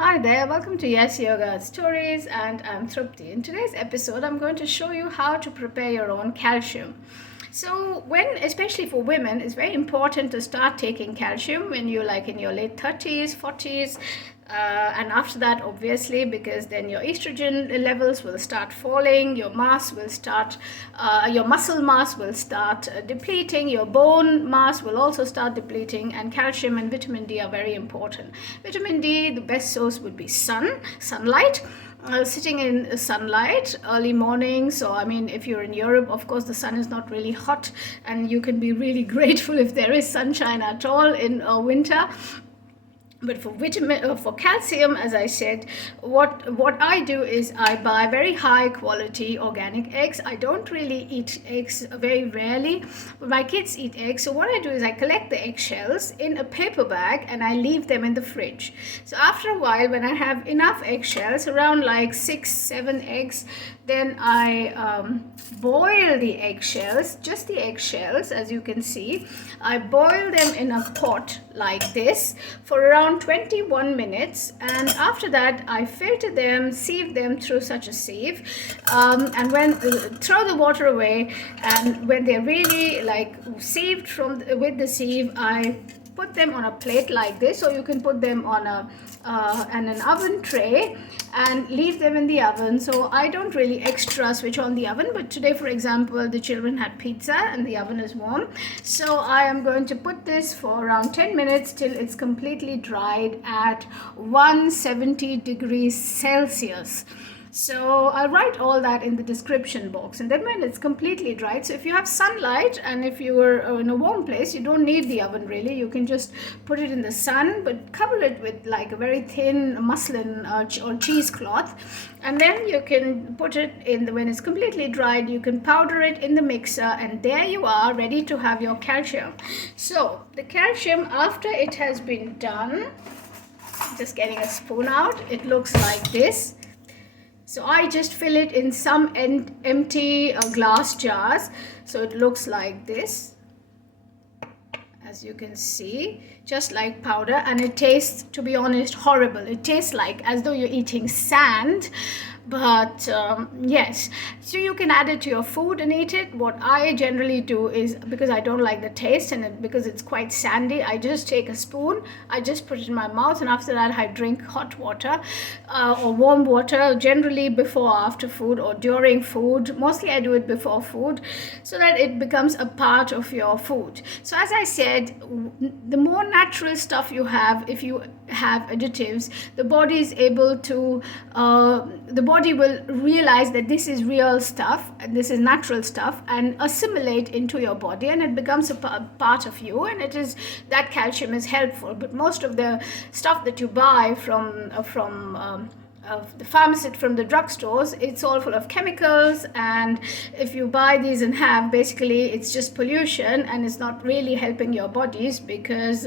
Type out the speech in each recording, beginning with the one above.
Hi there, welcome to Yes Yoga Stories, and I'm Trupti. In today's episode, I'm going to show you how to prepare your own calcium. So, especially for women, it's very important to start taking calcium when you're like in your late 30s, 40s, and after that, obviously, because then your estrogen levels will start falling, your your muscle mass will start depleting, your bone mass will also start depleting, and calcium and vitamin D are very important. Vitamin D, the best source would be sunlight. Sitting in sunlight early morning. So I mean, if you're in Europe, of course the sun is not really hot, and you can be really grateful if there is sunshine at all in winter. But for calcium, as I said, what I do is I buy very high quality organic eggs. I don't really eat eggs, very rarely, but my kids eat eggs. So what I do is I collect the eggshells in a paper bag and I leave them in the fridge. So after a while, when I have enough eggshells, around like 6-7 eggs, then I boil the eggshells, just the eggshells, as you can see. I boil them in a pot like this for around 21 minutes, and after that I filter them, sieve them through such a sieve, and when throw the water away, and when they're really like sieved with the sieve, I put them on a plate like this, or you can put them on an oven tray and leave them in the oven. So I don't really extra switch on the oven, but today, for example, the children had pizza and the oven is warm, so I am going to put this for around 10 minutes till it's completely dried at 170 degrees Celsius. So I'll write all that in the description box, and then when it's completely dried, so if you have sunlight and if you are in a warm place, you don't need the oven really. You can just put it in the sun, but cover it with like a very thin muslin or cheesecloth, and then you can put it in when it's completely dried, you can powder it in the mixer, and there you are, ready to have your calcium. So the calcium, after it has been done, just getting a spoon out, it looks like this. So I just fill it in some empty glass jars. So it looks like this, as you can see, just like powder, and it tastes, to be honest, horrible. It tastes like as though you're eating sand. But yes, so you can add it to your food and eat it. What I generally do is, because I don't like the taste and because it's quite sandy, I just take a spoon, I just put it in my mouth, and after that I drink hot water or warm water, generally before or after food or during food. Mostly I do it before food, so that it becomes a part of your food. So as I said, the more natural stuff you have, if you have additives, the body is able to the body will realize that this is real stuff, this is natural stuff, and assimilate into your body, and it becomes a part of you, and it is that calcium is helpful. But most of the stuff that you buy from the pharmacy, from the drugstores, it's all full of chemicals, and if you buy these and have, basically it's just pollution, and it's not really helping your bodies, because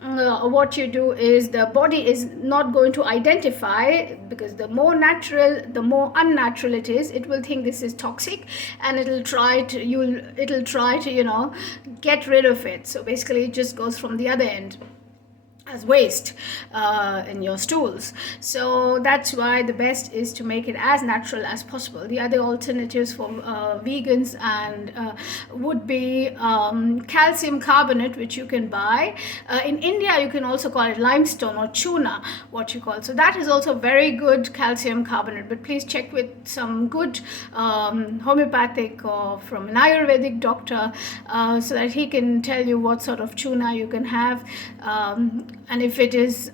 what you do is the body is not going to identify, because the more natural, the more unnatural it is, it will think this is toxic, and it'll try to get rid of it. So basically it just goes from the other end as waste in your stools. So that's why the best is to make it as natural as possible. The other alternatives for vegans and would be calcium carbonate, which you can buy. In India, you can also call it limestone or chuna, what you call. So that is also very good calcium carbonate, but please check with some good homeopathic or from an ayurvedic doctor, so that he can tell you what sort of chuna you can have, and if it is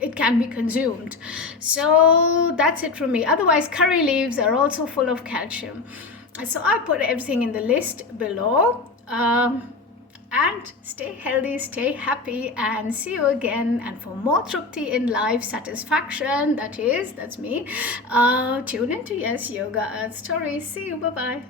it can be consumed. So that's it from me. Otherwise, curry leaves are also full of calcium. So I'll put everything in the list below, and stay healthy, stay happy, and see you again. And for more Trupti in life satisfaction, that's me, tune into Yes Yoga Stories. See you, bye bye.